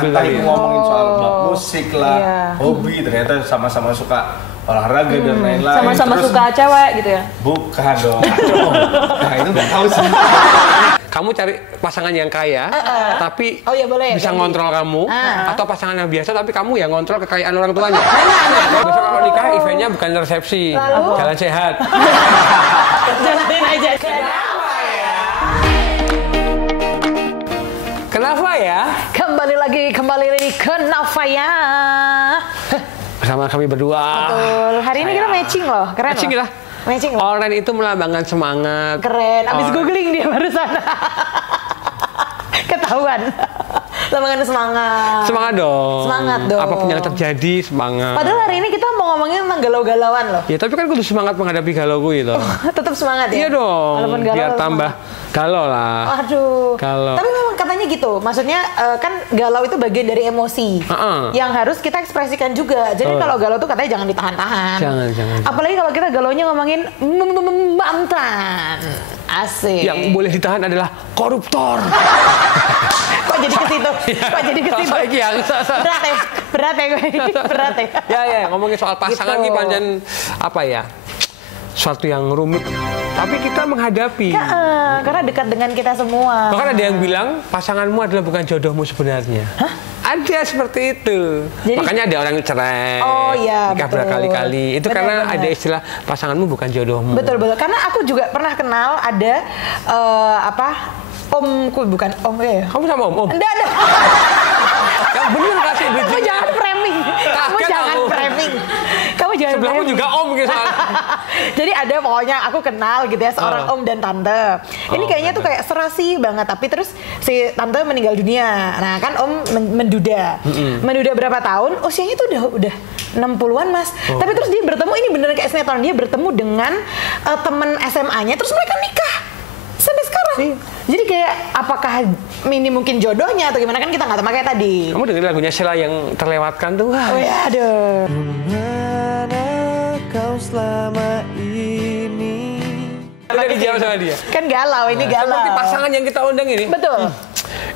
entah itu ngomongin soal musik lah, hobi, ternyata sama-sama suka olahraga dan lain-lain. Sama-sama suka cewek gitu ya? Bukan dong. Nah itu nggak tahu sih. Kamu cari pasangan yang kaya, tapi boleh, bisa ngontrol kamu, atau pasangan yang biasa tapi kamu yang ngontrol kekayaan orang tuanya. Besok kalau nikah eventnya bukan resepsi, jalan sehat. Jalanin aja. Kenapa ya? Kembali lagi kenapa ya? Bersama kami berdua. Betul. Hari ini kita matching loh, keren matching loh. kita. Orange itu melambangkan semangat. Keren. Abis googling dia barusan. Ketahuan. Melambangkan semangat. Semangat dong. Semangat dong. Apapun yang terjadi, semangat. Padahal hari ini kita mau ngomongin tentang galau-galauan loh. Ya tapi kan kudu semangat menghadapi galau gue gitu. Tetap semangat ya? Iya dong. Walaupun galau, biar tambah galau lah. Aduh. Galau. Tapi memang katanya gitu. Maksudnya kan galau itu bagian dari emosi. Yang harus kita ekspresikan juga. Jadi kalau galau tuh katanya jangan ditahan-tahan. Jangan. Apalagi kalau kita galaunya ngomongin mantan. Asik. Yang boleh ditahan adalah koruptor. Kok jadi ke situ? Berat ya gue. Berat ya. Ya, ngomongin soal pasangan gitu. Ini pancen apa ya? Suatu yang rumit. Tapi kita menghadapi. Karena dekat dengan kita semua. Bahkan ada yang bilang pasanganmu adalah bukan jodohmu sebenarnya. Hah? Ada seperti itu. Jadi, makanya ada orang cerai, nikah berkali-kali. Itu karena ada istilah pasanganmu bukan jodohmu. Betul. Karena aku juga pernah kenal ada omku, bukan om ya. Kamu sama om? Enggak ada. Yang bener kasih bridging. Kamu jangan framing. Kamu jangan Sebelahmu framing. juga om gitu. Jadi ada pokoknya aku kenal gitu ya seorang om dan tante. Ini kayaknya tuh kayak serasi banget, tapi terus si tante meninggal dunia. Nah kan om menduda. Menduda berapa tahun? Usianya tuh udah 60-an mas. Tapi terus dia bertemu, ini beneran kayak sinetron, dia bertemu dengan temen SMA-nya, terus mereka nikah sampai sekarang. Jadi kayak apakah ini mungkin jodohnya atau gimana, kan kita nggak tahu. Makanya tadi Kamu dengerin lagunya Sheila yang terlewatkan tuh. Oh ya, aduh. Mana kau selama ini? Udah dijawab sama dia. Kan galau, ini galau. Seperti pasangan yang kita undang ini. Betul.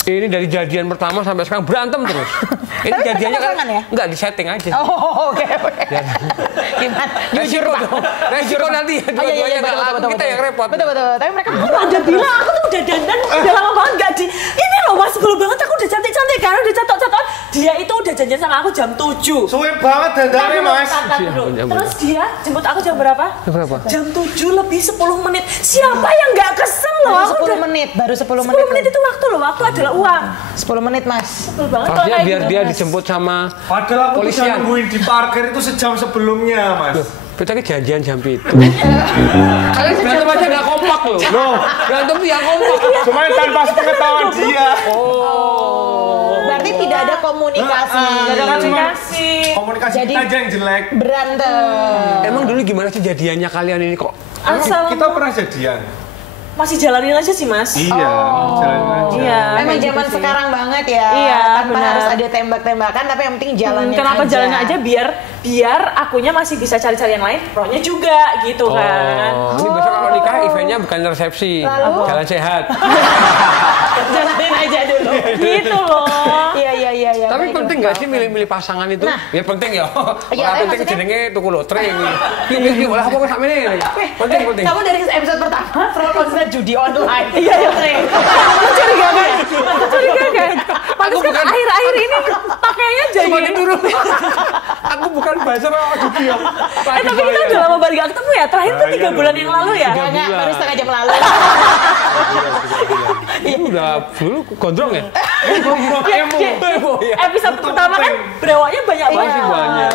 Ini dari jadian pertama sampai sekarang berantem terus. Ini tapi jadiannya kan ya? Enggak, di setting aja. Oh, oke. Resiko Gimana? Jujur Pak. dong. Resiko nanti dua-duanya nggak laku, kita yang repot. Betul. Tapi mereka udah bilang aku tuh udah dandan udah lama banget nggak di ini loh mas, sebelum banget aku udah cantik kan, udah catok-catok. Dia itu udah janjian sama aku jam 7. Suwe banget dandannya mas. Terus dia jemput aku jam berapa? Jam 7 lebih 10 menit. Siapa yang nggak kesel loh? baru 10 menit. 10 menit itu waktu loh, waktu adalah uang. 10 menit mas. Sebel banget kalau Harusnya kayak biar gitu. dia dijemput sama Padahal aku tuh polisian. nungguin di parkir itu sejam sebelumnya mas. Kita kan janjian jam itu. Kalian berantem aja nggak kompak loh. Berantem tuh yang kompak. Cuma tanpa sepengetahuan dia. Berarti tidak ada komunikasi. Komunikasi Jadi, kita aja yang jelek. Berantem. Emang dulu gimana sih jadiannya kalian ini kok? Asal Kita pernah jadian. masih jalanin aja sih mas. Iya, jalanin aja. Iya. Memang kayak zaman gitu sih. sekarang banget ya. Iya, Tanpa benar. harus ada tembak-tembakan, tapi yang penting jalannya Kenapa aja. jalannya aja biar akunya masih bisa cari-cari yang lain, rohnya juga gitu kan. Ini besok kalau nikah eventnya bukan resepsi, Lalu? jalan sehat. Jalanin aja dulu. Gitu loh. Iya. Tapi baik, penting nggak sih milih-milih pasangan itu? Nah. Ya penting ya. Iya, Orang tapi penting maksudnya- jenenge tuku lotre ini. Yuk, lah apa kok sampe ini? Penting. Kamu dari episode pertama selalu konsen judi online. Iya. Mencurigakan. Pantes kan bukan- akhir-akhir ini pakainya jadi. Semakin turun. Aku bukan buzzer aduh dia. Tapi kita udah lama balik gak ketemu ya. Terakhir tuh 3 bulan yang lalu ya. Enggak, baru setengah jam lalu. Itu udah dulu gondrong ya? Episode pertama kan brewoknya banyak banget. Masih banyak.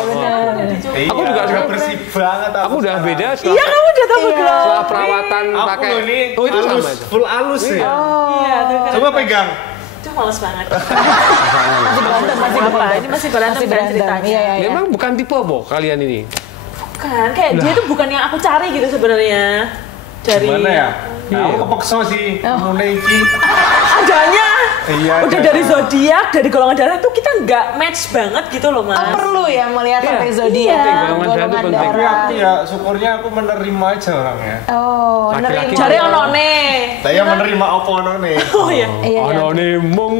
Aku juga sekarang bersih banget. Aku udah sekarang. beda Iya kamu udah tahu glow. setelah perawatan Aku pakai. loh ini Oh itu sama halus, itu. full halus ya. Iya tuh kan. Coba pegang. Itu males banget. Masih Ini masih berantem dan ceritanya. Iya. Memang bukan tipe apa kalian ini? Kan kayak dia tuh bukan yang aku cari gitu sebenarnya. Dari Gimana ya? Nah, aku kepeksa sih. Mau iki. adanya. Iya. Udah dari zodiak, dari golongan darah tuh kita nggak match banget gitu loh mas. perlu ya melihat sampai Iya. zodiak, Penting, golongan darah itu penting. Tapi aku ya syukurnya aku menerima aja orangnya. Oh, Laki-laki nerima. Cari yang none. Saya menerima apa none. Oh iya. Iya. Ana nih mung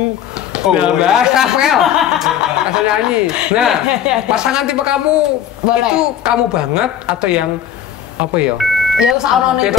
Dalam bahasa Pel. Asal nyanyi. Nah, pasangan tipe kamu Boleh. itu kamu banget atau yang apa ya? Ya usah ono Itu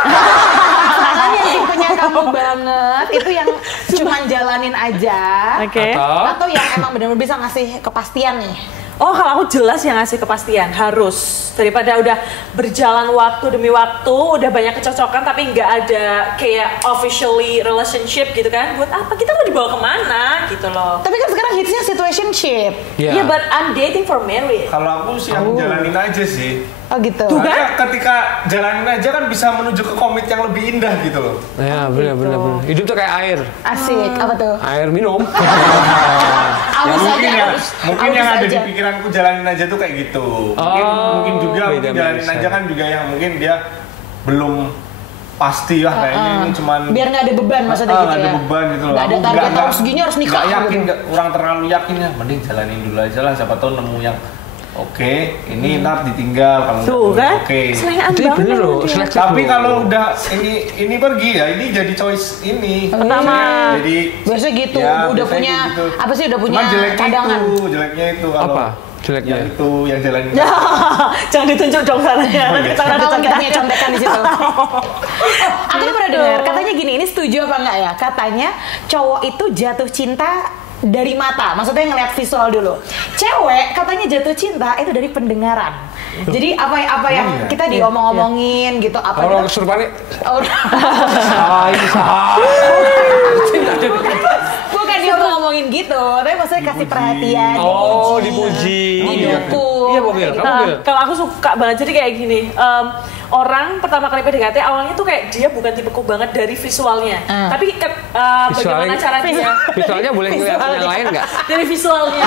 pasangan yang tipenya kamu banget itu yang cuman jalanin aja. Oke. Atau yang emang benar-benar bisa ngasih kepastian nih. Oh, kalau aku jelas yang ngasih kepastian harus, daripada udah berjalan waktu demi waktu, udah banyak kecocokan tapi nggak ada kayak officially relationship gitu kan. Buat apa? Kita mau dibawa kemana gitu loh. Tapi kan sekarang hitsnya situationship. Yeah, but I'm dating for marriage. Kalau aku sih yang jalanin aja sih. Oh gitu. Karena ketika jalanin aja kan bisa menuju ke komit yang lebih indah gitu loh. Ya, benar. Hidup tuh kayak air. Asik. Apa tuh? Air minum. Ya Aus mungkin aja, ya, aus. mungkin Aus yang ada di aja. pikiranku jalanin aja tuh kayak gitu. Mungkin juga beda mungkin jalanin mindset. aja kan juga yang mungkin dia belum pasti lah kayaknya ini cuman Biar nggak ada beban maksudnya nggak gitu ya. ada beban gitu loh. Nggak ada Aku target harus segini harus nikah nggak yakin, gitu. kurang terlalu yakin ya. Mending jalanin dulu aja lah. Siapa tahu nemu yang oke, ini ntar ditinggal kalau Tuh nggak kan? oke. Selengean Itu banget bener sama loh, dia. selektif Tapi loh. kalau udah ini pergi ya ini jadi choice ini. Pertama. Jadi Biasanya gitu, ya, udah biasanya punya gitu. apa sih udah punya Cuman cadangan. jeleknya itu kalau Apa jeleknya? yang itu yang jalanin. Jangan ditunjuk dong sananya. Nanti kita ada Kalau kita contekan. punya contekan di situ. Aku tuh pernah dengar, katanya gini, ini setuju apa enggak ya? Katanya cowok itu jatuh cinta dari mata, maksudnya ngeliat visual dulu. Cewek katanya jatuh cinta itu dari pendengaran. Jadi apa yang iya? kita diomong-omongin gitu, apa Kalau gitu. kesurupan nih, Oh, bukan diomong-omongin gitu, tapi maksudnya kasih perhatian. oh dipuji, dipuji. didukung. Iya, mobil. kayak Kamu mobil. Kalau aku suka banget jadi kayak gini. Orang pertama kali PDKT awalnya tuh kayak dia bukan tipeku banget dari visualnya, tapi bagaimana cara dia Visualnya boleh ngeliat yang lain nggak? dari visualnya.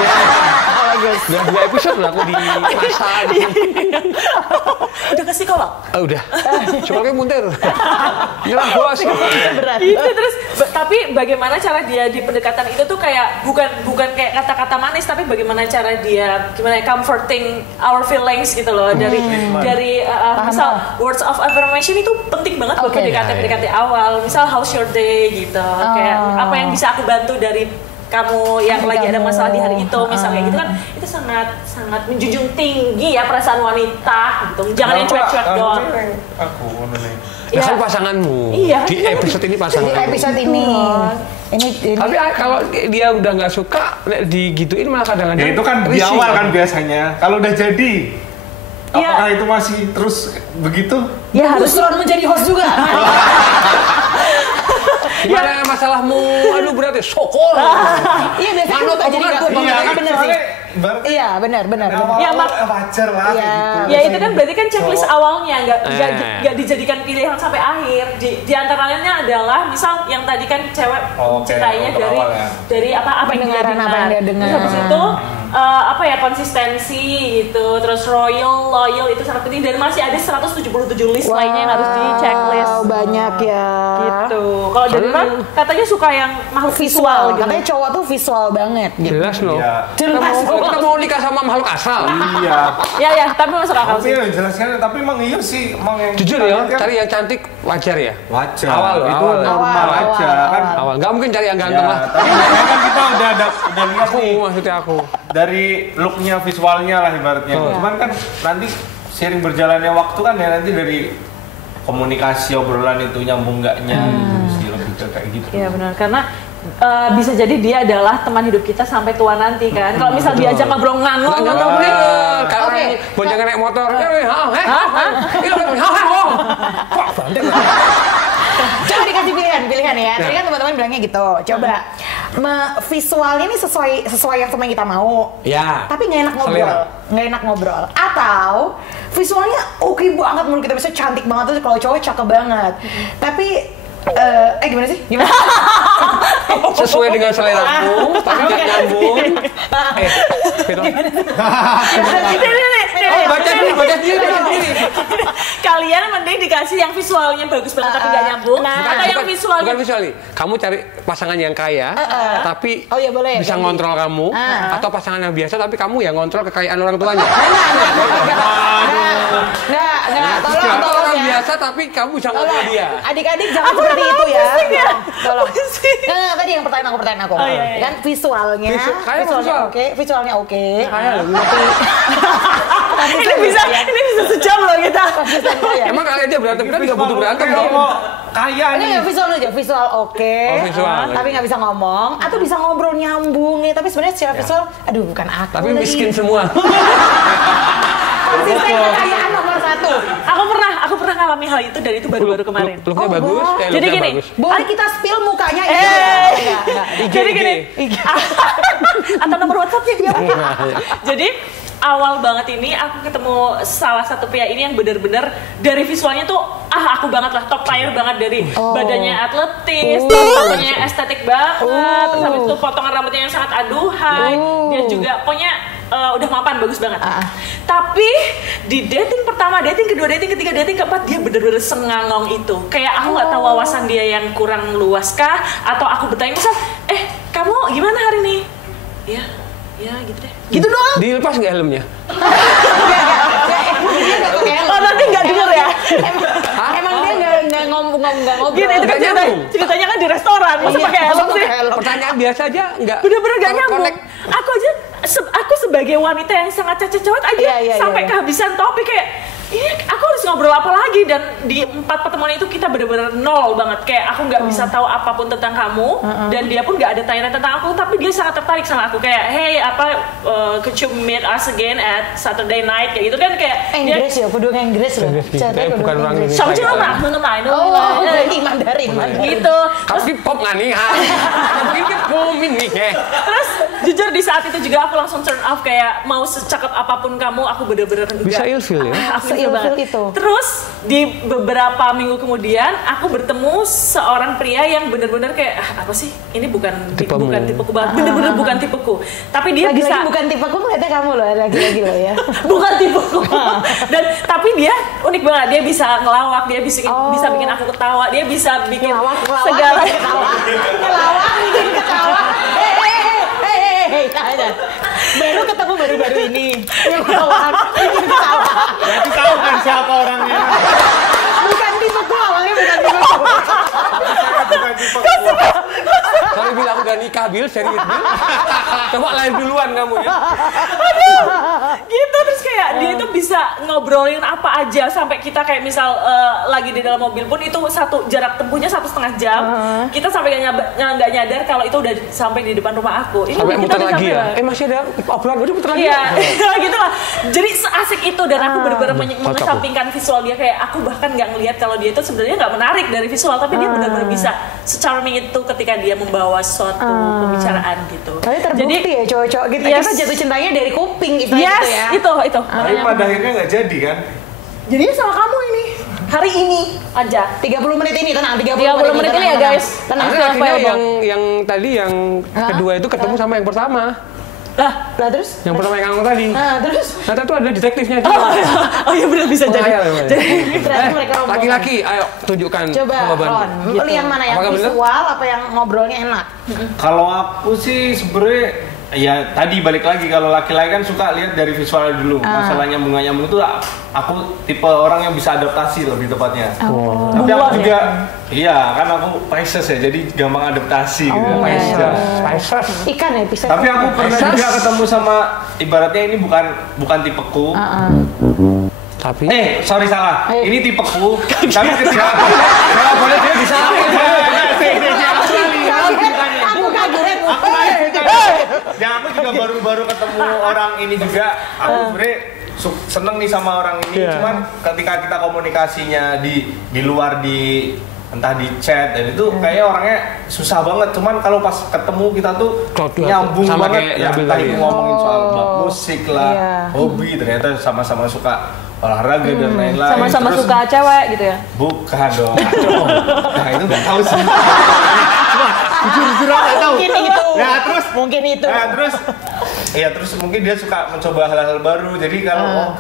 Udah 2 episode lah aku di masa di Udah ke psikolog. udah. Coba kayak muntir. Nyerang bos. berat. Itu terus tapi bagaimana cara dia di pendekatan itu tuh kayak bukan kayak kata-kata manis tapi bagaimana cara dia gimana ya, comforting our feelings gitu loh dari misal words of affirmation itu penting banget buat Oke. PDKT awal. Misal how's your day gitu. Kayak apa yang bisa aku bantu dari kamu yang lagi ada masalah di hari itu misal kayak gitu kan itu sangat menjunjung tinggi ya perasaan wanita gitu. Jangan yang cuek-cuek doang. Aku nih. Nah, kan pasanganmu. Iya, Di kan episode ini Di pasanganmu. episode ini. Ini Tapi kalau dia udah nggak suka, digituin malah kadang-kadang. Ya itu kan di risih. awal kan biasanya. Kalau udah jadi, Iya. apakah itu masih terus begitu? Ya harus Terus menjadi host juga. Gimana masalahmu? Aduh berat ya, sokol. Iya biasanya Manut suka jadi omongan tuh, iya kan bener sih. soalnya berarti Iya benar. Ya, wajar lah Iya. kayak gitu. ya itu kan berarti kan checklist Cowok. awalnya nggak dijadikan pilihan sampai akhir. Di antaranya adalah misal yang tadi kan cewek Oke, cintainya untuk dari awal ya. dari apa yang dia Pendengaran, dengar. apa yang dia dengar. Terus habis itu apa ya konsistensi gitu, terus loyal itu sangat penting dan masih ada 177 list lainnya yang harus di checklist. Banyak ya. Gitu. Kalau dari kan katanya suka yang makhluk visual gitu. Katanya cowok tuh visual banget gitu. Jelas loh. Iya. Kita mau nikah sama makhluk asal. Iya. Ya, tapi masuk akal Tapi sih. ya jelaskan, tapi emang iya sih, emang yang Jujur kita ya, lihat kan cari yang cantik wajar ya. wajar. Awal loh, itu awal. normal Awal, aja awal, kan. Awal nggak mungkin cari yang Ya, ganteng lah. tapi biasanya kan kita udah lihat Aku nih maksudnya aku. dari looknya, visualnya lah ibaratnya. Cuman kan nanti seiring berjalannya waktu kan ya nanti dari komunikasi obrolan itu nyambung nggaknya gitu sih, lebih ke kayak gitu. Iya benar karena bisa jadi dia adalah teman hidup kita sampai tua nanti kan. Kalau misal diajak ngobrol ngangong Nggak atau bener. Kalau Oke. orang boncengan naik motor, Coba dikasih pilihan ya. Tadi kan teman-teman bilangnya gitu. Coba visualnya ini sesuai yang teman kita mau. Ya. Tapi nggak enak ngobrol, Selera. nggak enak ngobrol. Atau visualnya oke banget menurut kita, bisa cantik banget tuh kalau cowok cakep banget. Tapi gimana sih? Gimana? Sesuai dengan seleramu, tapi nggak nyambung. Vito. Baca sendiri. Kalian mending dikasih yang visualnya bagus banget tapi nggak nyambung, atau yang visualnya Bukan visual nih. Kamu cari pasangan yang kaya, tapi Oh, iya, boleh. bisa ngontrol kamu, atau pasangan yang biasa tapi kamu yang ngontrol kekayaan orang tuanya. Nggak, Atau tolong orang ya. biasa tapi kamu bisa ngontrol dia. Adik-adik jangan seperti itu ya. Tolong. Pusing. Nggak, tadi yang pertanyaan aku. Oh, iya. Kan visualnya, Kayak visual. oke, visualnya oke. Kayak loh. Ini bisa sejam loh kita. Konsisten kok ya. Emang kalian aja berantem kan nggak butuh berantem dong. Kaya Ini nih. ya visual aja, visual oke, visual. tapi nggak bisa ngomong, atau bisa ngobrol nyambung nih, tapi sebenarnya secara visual, aduh bukan aku. Tapi lagi. miskin semua. Konsisten kekayaan nomor 1. Aku pernah ngalami hal itu dan itu baru-baru kemarin. Looknya bagus. wah. Jadi looknya gini, bagus. Boleh kita spill mukanya ini? Enggak. Jadi gini, atau nomor WhatsAppnya dia. Jadi awal banget ini aku ketemu salah satu pria ini yang benar-benar dari visualnya tuh aku banget lah, top tier banget, dari badannya atletis, tatonya estetik banget, terus habis itu potongan rambutnya yang sangat aduhai, dia juga pokoknya udah mapan, bagus banget. Tapi di dating pertama, dating kedua, dating ketiga, dating keempat, dia bener-bener sengangong itu. Kayak aku nggak tahu wawasan dia yang kurang luas kah, atau aku bertanya misal, kamu gimana hari ini? Ya gitu deh. Gitu doang. Dilepas nggak helmnya? Oh nanti nggak denger ya? Emang dia nggak ngobrol. Gini, itu kan ceritanya kan di restoran, masa pakai helm sih? Pertanyaan biasa aja nggak. Bener-bener gak nyambung. connect. Aku aja, aku sebagai wanita yang sangat cewek aja sampai kehabisan topik kayak, ini aku harus ngobrol apa lagi, dan di 4 pertemuan itu kita bener-bener nol banget, kayak aku nggak bisa tahu apapun tentang kamu, dan dia pun nggak ada tanya tentang aku, tapi dia sangat tertarik sama aku kayak, hey could you meet us again at Saturday night, kayak gitu kan, kayak Inggris ya, kudu Inggris loh. Kayak bukan orang Indonesia. sama cuma mengenai Oh, berarti Mandarin. gitu. Tapi pop nggak nih? Mungkin kan pomin nih. Terus jujur di saat itu juga aku langsung turn off, kayak mau secakep apapun kamu, aku bener-bener Bisa ilfil ya? Aku Seilfil banget. itu. Terus di beberapa minggu kemudian aku bertemu seorang pria yang bener-bener kayak apa sih? Ini bukan Tipemu. tipeku banget. Bener-bener bukan tipeku. Tapi dia Lagi-lagi bisa bukan tipeku, ngeliatnya kamu loh, lagi-lagi loh ya. bukan tipeku. Dan tapi dia unik banget. Dia bisa ngelawak, dia bisa bikin aku ketawa, dia bisa bikin segala Ngelawak, bikin ketawa. Hei, baru ketemu baru-baru ini. Ngelawak, bikin ketawa. Berarti tahu kan siapa orangnya. Bukan tipeku, awalnya bukan tipeku. Bukan tipe Kalau bilang udah nikah Bil, serius Bil. Coba lain duluan kamu ya. gitu. Terus kayak dia itu bisa ngobrolin apa aja, sampai kita kayak misal lagi di dalam mobil pun itu jarak tempuhnya 1,5 jam, kita sampai nggak nyadar kalau itu udah sampai di depan rumah aku. Ini Sampai kita muter udah lagi sampai ya? lah. Masih ada obrolan, udah muter lagi. Iya, gitu lah. Jadi seasik itu, dan aku benar-benar mengesampingkan visual dia, kayak aku bahkan nggak ngelihat kalau dia itu sebenarnya nggak menarik dari visual, tapi dia benar-benar bisa se-charming itu ketika dia membawa suatu pembicaraan gitu. Tapi terbukti ya cowok-cowok gitu. Yes. Kita jatuh cintanya dari kuping gitu Yes, ya. itu. Tapi pada akhirnya nggak jadi kan? Jadinya sama kamu ini. Hari ini Aja. 30 menit ini, tenang, 30 menit ini ya, guys. Tenang, Karena akhirnya available. yang tadi yang kedua itu ketemu sama yang pertama. Lah terus? Yang pertama yang kamu tadi. Terus? Ternyata itu ada detektifnya. Oh iya benar, bisa jadi. Ternyata mereka rombongan. Laki-laki, ayo tunjukkan Coba jawabanmu. Ron, lu yang mana, yang Apakah benar? visual apa yang ngobrolnya enak? Kalau aku sih sebenarnya ya tadi balik lagi, kalau laki-laki kan suka lihat dari visualnya dulu. Masalah nyambung itu aku tipe orang yang bisa adaptasi lebih tepatnya. Tapi aku juga iya kan aku Pisces ya, jadi gampang adaptasi gitu. Pisces. Ikan ya, bisa. Tapi aku pernah juga ketemu sama, ibaratnya ini bukan tipeku. Tapi Sorry salah. Ini tipeku. Tapi ketika kalau boleh dia disalahin. Aku kaget. Dan aku juga baru ketemu orang ini juga. Aku sebenarnya seneng nih sama orang ini. Cuman ketika kita komunikasinya di luar, di entah di chat, dan itu kayaknya orangnya susah banget. Cuman kalau pas ketemu kita tuh nyambung sama banget. kayak Ya, Nabil entah tadi itu ya. ngomongin soal musik lah, hobi, ternyata sama-sama suka olahraga dan lain-lain. Sama-sama Terus- suka cewek gitu ya. Bukan dong. Nah itu nggak tahu sih. Cuma jujur-jujur nggak tahu. Mungkin itu. Nah terus Mungkin itu. Nah terus ya terus mungkin dia suka mencoba hal-hal baru. Jadi kalau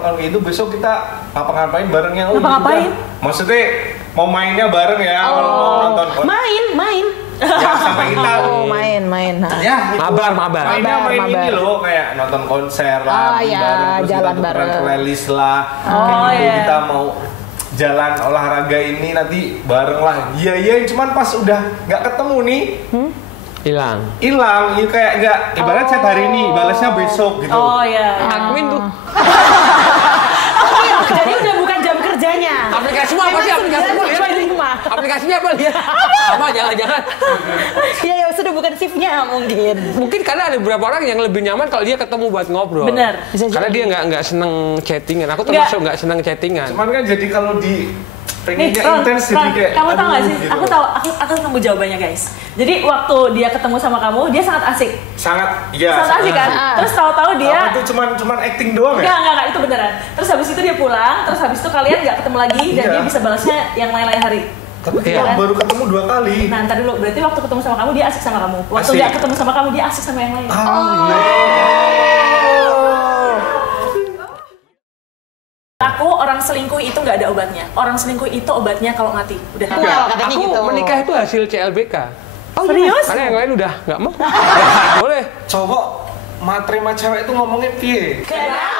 kalau itu besok kita ngapa-ngapain bareng ya. Ngapa-ngapain? Maksudnya mau mainnya bareng ya, kalau mau nonton Main. ya sampai kita main. ya Mabar. mainnya main ini loh kayak nonton konser lah bareng, terus jalan kita tukeran bareng. playlist lah. Kayak gitu kita mau jalan olahraga ini nanti bareng lah. Iya cuman pas udah nggak ketemu nih Hilang. ya kayak nggak ibarat chat hari ini balasnya besok gitu. Oh iya. Admin tuh. Jadi udah bukan jam kerjanya. Aplikasimu apa sih? Aplikasimu lihat. Aplikasinya apa lihat? Sama jangan-jangan. Ya sudah bukan shiftnya mungkin. Mungkin karena ada beberapa orang yang lebih nyaman kalau dia ketemu buat ngobrol. Bener. Karena dia nggak seneng chattingan. Aku termasuk nggak seneng chattingan. Cuman kan jadi kalau di Nih, pengennya Ron, intens jadi kayak kamu tahu nggak sih? gitu. Aku nemu jawabannya guys. Jadi waktu dia ketemu sama kamu, dia sangat asik. sangat Sangat asik kan? Terus tahu-tahu dia itu cuman acting doang ya? Enggak, itu beneran. Terus habis itu dia pulang, terus habis itu kalian nggak ketemu lagi dan Iya. dia bisa balasnya yang lain-lain hari. Tapi kita Iya. baru ketemu 2 kali. Nah, ntar dulu. Berarti waktu ketemu sama kamu dia asik sama kamu. Waktu Asik. dia ketemu sama kamu dia asik sama yang lain. Aku orang selingkuh itu nggak ada obatnya. Orang selingkuh itu obatnya kalau mati. Udah. Well, katanya Aku gitu. menikah itu hasil CLBK. Serius? Karena yang lain udah nggak mau. Boleh. Cowok materi sama cewek itu ngomongnya piye? Kenapa?